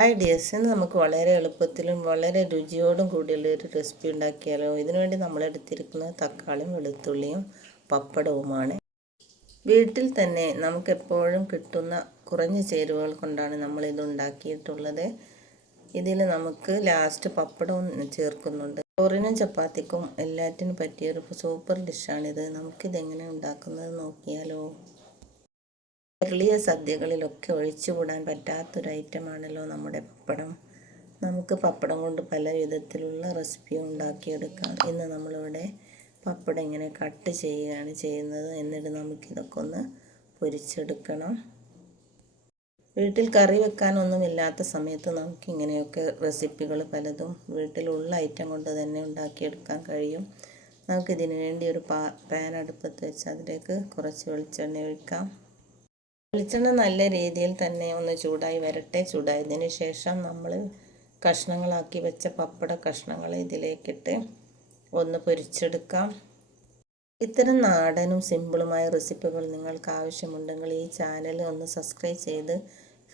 Hi dears, ഇന്ന് നമുക്ക് വളരെ എളുപ്പത്തിലും വളരെ രുചിയോടും കൂടിയുള്ള ഒരു റെസിപ്പി ഉണ്ടാക്കിയാലോ. ഇതിനുവേണ്ടി നമ്മൾ എടുത്തിരിക്കുന്നത് തക്കാളിയും വെളുത്തുള്ളിയും പപ്പടവുമാണ്. വീട്ടിൽ തന്നെ നമുക്ക് എപ്പോഴും കിട്ടുന്ന കുറഞ്ഞ ചേരുവകൾ കൊണ്ടാണ് നമ്മളിത് ഉണ്ടാക്കിയിട്ടുള്ളത്. ഇതിൽ നമുക്ക് ലാസ്റ്റ് പപ്പടവും ചേർക്കുന്നുണ്ട്. ചോറിനും ചപ്പാത്തിക്കും എല്ലാറ്റിനും പറ്റിയൊരു സൂപ്പർ ഡിഷാണിത്. നമുക്കിതെങ്ങനെ ഉണ്ടാക്കുന്നത് നോക്കിയാലോ. കേരളീയ സദ്യകളിലൊക്കെ ഒഴിച്ചുകൂടാൻ പറ്റാത്തൊരു ഐറ്റമാണല്ലോ നമ്മുടെ പപ്പടം. നമുക്ക് പപ്പടം കൊണ്ട് പല വിധത്തിലുള്ള റെസിപ്പിയും ഉണ്ടാക്കിയെടുക്കാം. ഇന്ന് നമ്മളിവിടെ പപ്പടം ഇങ്ങനെ കട്ട് ചെയ്യുകയാണ് ചെയ്യുന്നത്. എന്നിട്ട് നമുക്കിതൊക്കെ ഒന്ന് പൊരിച്ചെടുക്കണം. വീട്ടിൽ കറി വെക്കാനൊന്നുമില്ലാത്ത സമയത്ത് നമുക്കിങ്ങനെയൊക്കെ റെസിപ്പികൾ പലതും വീട്ടിലുള്ള ഐറ്റം കൊണ്ട് തന്നെ ഉണ്ടാക്കിയെടുക്കാൻ കഴിയും. നമുക്കിതിനു വേണ്ടി ഒരു പാൻ അടുപ്പത്ത് വെച്ച് അതിലേക്ക് കുറച്ച് വെളിച്ചെണ്ണ ഒഴിക്കാം. വെളിച്ചെണ്ണ നല്ല രീതിയിൽ തന്നെ ഒന്ന് ചൂടായി വരട്ടെ. ചൂടായതിന് ശേഷം നമ്മൾ കഷ്ണങ്ങളാക്കി വെച്ച പപ്പട കഷ്ണങ്ങൾ ഇതിലേക്കിട്ട് ഒന്ന് പൊരിച്ചെടുക്കാം. ഇത്തരം നാടനും സിമ്പിളുമായ റെസിപ്പികൾ നിങ്ങൾക്ക് ആവശ്യമുണ്ടെങ്കിൽ ഈ ചാനൽ ഒന്ന് സബ്സ്ക്രൈബ് ചെയ്ത്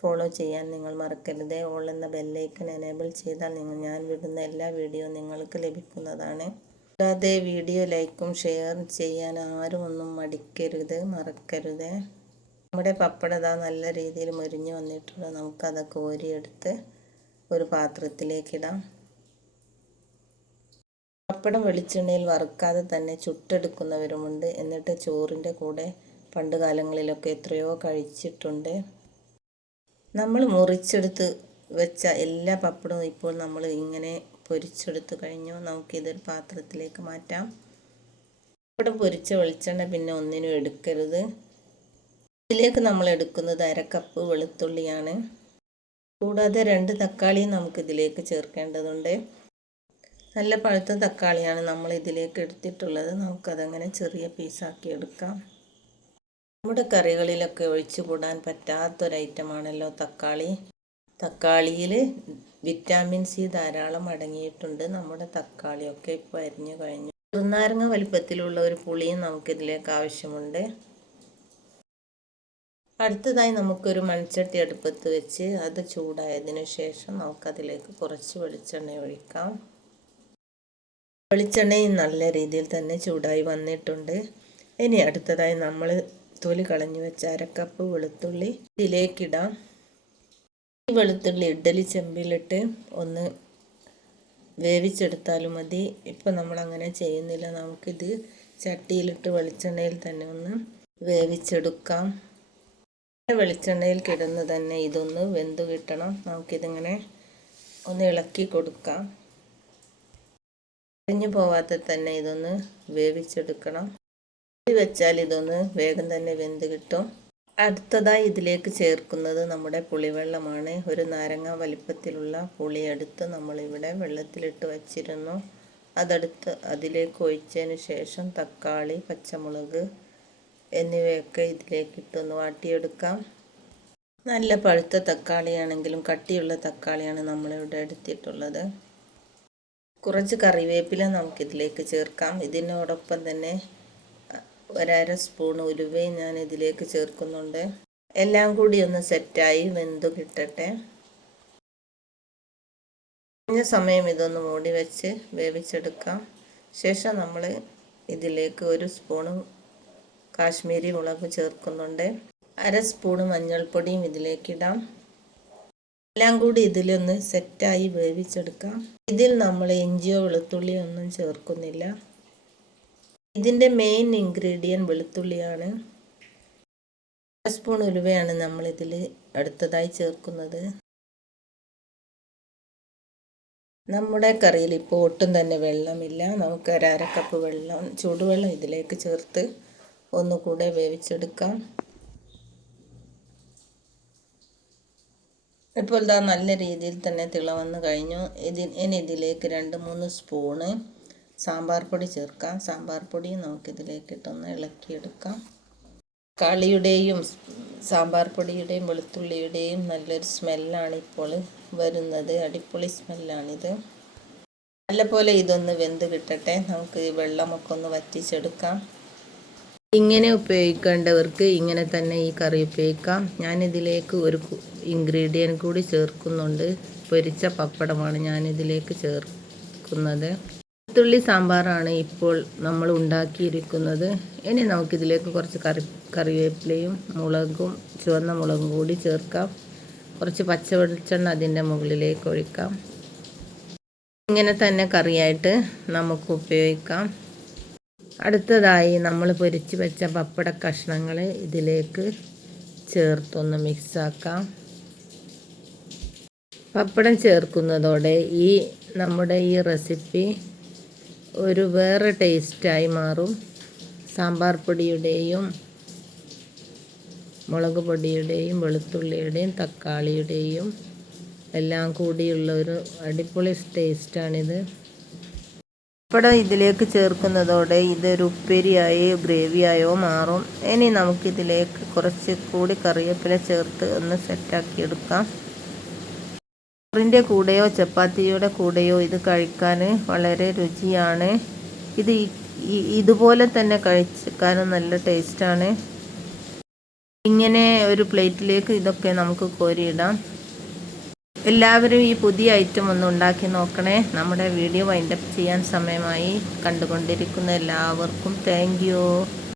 ഫോളോ ചെയ്യാൻ നിങ്ങൾ മറക്കരുത്. ഓൾ എന്ന ബെല്ലൈക്കൺ എനേബിൾ ചെയ്താൽ ഞാൻ വിടുന്ന എല്ലാ വീഡിയോ നിങ്ങൾക്ക് ലഭിക്കുന്നതാണ്. കൂടാതെ വീഡിയോ ലൈക്കും ഷെയർ ചെയ്യാൻ ആരും ഒന്നും മറക്കരുത്. നമ്മുടെ പപ്പടം നല്ല രീതിയിൽ മുരിഞ്ഞ് വന്നിട്ടുണ്ട്. നമുക്കതൊക്കെ കോരിയെടുത്ത് ഒരു പാത്രത്തിലേക്കിടാം. പപ്പടം വെളിച്ചെണ്ണയിൽ വറുക്കാതെ തന്നെ ചുട്ടെടുക്കുന്നവരുമുണ്ട്. എന്നിട്ട് ചോറിൻ്റെ കൂടെ പണ്ട് കാലങ്ങളിലൊക്കെ എത്രയോ കഴിച്ചിട്ടുണ്ട്. നമ്മൾ മുറിച്ചെടുത്ത് വെച്ച എല്ലാ പപ്പടവും ഇപ്പോൾ നമ്മൾ ഇങ്ങനെ പൊരിച്ചെടുത്ത് കഴിഞ്ഞു. നമുക്കിതൊരു പാത്രത്തിലേക്ക് മാറ്റാം. പപ്പടം പൊരിച്ച വെളിച്ചെണ്ണ പിന്നെ ഒന്നിനും എടുക്കരുത്. ഇതിലേക്ക് നമ്മൾ എടുക്കുന്നത് 1/2 കപ്പ് വെളുത്തുള്ളിയാണ്. കൂടാതെ 2 തക്കാളിയും നമുക്കിതിലേക്ക് ചേർക്കേണ്ടതുണ്ട്. നല്ല പഴുത്ത തക്കാളിയാണ് നമ്മൾ ഇതിലേക്ക് എടുത്തിട്ടുള്ളത്. നമുക്കതങ്ങനെ ചെറിയ പീസാക്കി എടുക്കാം. നമ്മുടെ കറികളിലൊക്കെ ഒഴിച്ചുകൂടാൻ പറ്റാത്തൊരൈറ്റമാണല്ലോ തക്കാളി. തക്കാളിയിൽ വിറ്റാമിൻ സി ധാരാളം അടങ്ങിയിട്ടുണ്ട്. നമ്മുടെ തക്കാളിയൊക്കെ ഇപ്പോൾ അരിഞ്ഞു കഴിഞ്ഞു. ചെറുനാരങ്ങ വലിപ്പത്തിലുള്ള ഒരു പുളിയും നമുക്കിതിലേക്ക് ആവശ്യമുണ്ട്. അടുത്തതായി നമുക്കൊരു മൺചട്ടി അടുപ്പത്ത് വെച്ച് അത് ചൂടായതിനു ശേഷം നമുക്കതിലേക്ക് കുറച്ച് വെളിച്ചെണ്ണ ഒഴിക്കാം. വെളിച്ചെണ്ണയും നല്ല രീതിയിൽ തന്നെ ചൂടായി വന്നിട്ടുണ്ട്. ഇനി അടുത്തതായി നമ്മൾ തൊലി കളഞ്ഞു വെച്ച 1/2 കപ്പ് വെളുത്തുള്ളി ഇതിലേക്കിടാം. ഈ വെളുത്തുള്ളി ഇഡ്ഡലി ചെമ്പിലിട്ട് ഒന്ന് വേവിച്ചെടുത്താലും മതി. ഇപ്പം നമ്മളങ്ങനെ ചെയ്യുന്നില്ല. നമുക്കിത് ചട്ടിയിലിട്ട് വെളിച്ചെണ്ണയിൽ തന്നെ ഒന്ന് വേവിച്ചെടുക്കാം. വെളിച്ചെണ്ണയിൽ കിടന്ന് തന്നെ ഇതൊന്ന് വെന്ത് കിട്ടണം. നമുക്കിതിങ്ങനെ ഒന്ന് ഇളക്കി കൊടുക്കാം. കരിഞ്ഞു പോവാതെ തന്നെ ഇതൊന്ന് വേവിച്ചെടുക്കണം. വെച്ചാൽ ഇതൊന്ന് വേഗം തന്നെ വെന്ത് കിട്ടും. അടുത്തതായി ഇതിലേക്ക് ചേർക്കുന്നത് നമ്മുടെ പുളിവെള്ളമാണ്. ഒരു നാരങ്ങ വലിപ്പത്തിലുള്ള പുളിയെടുത്ത് നമ്മളിവിടെ വെള്ളത്തിലിട്ട് വച്ചിരുന്നു. അതെടുത്ത് അതിലേക്ക് ഒഴിച്ചതിന് ശേഷം തക്കാളി, പച്ചമുളക് എന്നിവയൊക്കെ ഇതിലേക്കിട്ടൊന്ന് വാട്ടിയെടുക്കാം. നല്ല പഴുത്ത തക്കാളിയാണെങ്കിലും കട്ടിയുള്ള തക്കാളിയാണ് നമ്മളിവിടെ എടുത്തിട്ടുള്ളത്. കുറച്ച് കറിവേപ്പില നമുക്കിതിലേക്ക് ചേർക്കാം. ഇതിനോടൊപ്പം തന്നെ 1/2 സ്പൂൺ ഉലുവയും ഞാൻ ഇതിലേക്ക് ചേർക്കുന്നുണ്ട്. എല്ലാം കൂടി ഒന്ന് സെറ്റായി വെന്തു കിട്ടട്ടെ. കുറഞ്ഞ സമയം ഇതൊന്ന് മൂടി വെച്ച് വേവിച്ചെടുക്കാം. ശേഷം നമ്മൾ ഇതിലേക്ക് 1 സ്പൂൺ കാശ്മീരി മുളക് ചേർക്കുന്നുണ്ട്. 1/2 സ്പൂൺ മഞ്ഞൾപ്പൊടിയും ഇതിലേക്കിടാം. എല്ലാം കൂടി ഇതിലൊന്ന് സെറ്റായി വേവിച്ചെടുക്കാം. ഇതിൽ നമ്മൾ ഇഞ്ചിയോ വെളുത്തുള്ളിയോ ഒന്നും ചേർക്കുന്നില്ല. ഇതിൻ്റെ മെയിൻ ഇൻഗ്രീഡിയൻറ്റ് വെളുത്തുള്ളിയാണ്. 1 സ്പൂൺ ഉലുവയാണ് നമ്മളിതിൽ അടുത്തതായി ചേർക്കുന്നത്. നമ്മുടെ കറിയിൽ ഇപ്പോൾ ഒട്ടും തന്നെ വെള്ളമില്ല. നമുക്ക് 1/2 കപ്പ് വെള്ളം, ചൂടുവെള്ളം ഇതിലേക്ക് ചേർത്ത് ഒന്നുകൂടെ വേവിച്ചെടുക്കാം. ഇപ്പോൾ ഇതാ നല്ല രീതിയിൽ തന്നെ തിളവന്ന് കഴിഞ്ഞു. ഇനി ഇതിലേക്ക് 2-3 സ്പൂണ് സാമ്പാർ പൊടി ചേർക്കാം. സാമ്പാർ പൊടി നമുക്കിതിലേക്കിട്ടൊന്ന് ഇളക്കിയെടുക്കാം. കളിയുടെയും സാമ്പാർ പൊടിയുടെയും വെളുത്തുള്ളിയുടെയും നല്ലൊരു സ്മെല്ലാണ് ഇപ്പോൾ വരുന്നത്. അടിപൊളി സ്മെല്ലാണിത്. നല്ലപോലെ ഇതൊന്ന് വെന്ത് കിട്ടട്ടെ. നമുക്ക് വെള്ളമൊക്കെ ഒന്ന് വറ്റിച്ചെടുക്കാം. ഇങ്ങനെ ഉപയോഗിക്കേണ്ടവർക്ക് ഇങ്ങനെ തന്നെ ഈ കറി ഉപയോഗിക്കാം. ഞാനിതിലേക്ക് ഇൻഗ്രീഡിയൻറ്റ് കൂടി ചേർക്കുന്നുണ്ട്. പൊരിച്ച പപ്പടമാണ് ഞാനിതിലേക്ക് ചേർക്കുന്നത്. വെളുത്തുള്ളി സാമ്പാറാണ് ഇപ്പോൾ നമ്മൾ ഉണ്ടാക്കിയിരിക്കുന്നത്. ഇനി നമുക്കിതിലേക്ക് കുറച്ച് കറിവേപ്പിലയും മുളകും ചുവന്ന മുളകും കൂടി ചേർക്കാം. കുറച്ച് പച്ച വെളിച്ചെണ്ണ അതിൻ്റെ മുകളിലേക്ക് ഒഴിക്കാം. ഇങ്ങനെ തന്നെ കറിയായിട്ട് നമുക്ക് ഉപയോഗിക്കാം. അടുത്തതായി നമ്മൾ പൊരിച്ച് വെച്ച പപ്പട കഷ്ണങ്ങൾ ഇതിലേക്ക് ചേർത്തൊന്ന് മിക്സാക്കാം. പപ്പടം ചേർക്കുന്നതോടെ നമ്മുടെ ഈ റെസിപ്പി ഒരു വേറെ ടേസ്റ്റായി മാറും. സാമ്പാർ പൊടിയുടെയും മുളക് പൊടിയുടെയും വെളുത്തുള്ളിയുടെയും തക്കാളിയുടെയും എല്ലാം കൂടിയുള്ള ഒരു അടിപൊളി ടേസ്റ്റാണിത്. പപ്പടം ഇതിലേക്ക് ചേർക്കുന്നതോടെ ഇതൊരു ഉപ്പേരിയായോ ഗ്രേവിയായോ മാറും. ഇനി നമുക്കിതിലേക്ക് കുറച്ച് കൂടി കറിവേപ്പില ചേർത്ത് ഒന്ന് സെറ്റാക്കി എടുക്കാം. ചോറിൻ്റെ കൂടെയോ ചപ്പാത്തിയുടെ കൂടെയോ ഇത് കഴിക്കാൻ വളരെ രുചിയാണ്. ഇതുപോലെ തന്നെ കഴിക്കാനും നല്ല ടേസ്റ്റാണ്. ഇങ്ങനെ ഒരു പ്ലേറ്റിലേക്ക് ഇതൊക്കെ നമുക്ക് കോരിയിടാം. എല്ലാവരും ഈ പുതിയ ഐറ്റം ഒന്ന് ഉണ്ടാക്കി നോക്കണേ. നമ്മുടെ വീഡിയോ വൈൻഡപ്പ് ചെയ്യാൻ സമയമായി. കണ്ടുകൊണ്ടിരിക്കുന്ന എല്ലാവർക്കും താങ്ക് യു.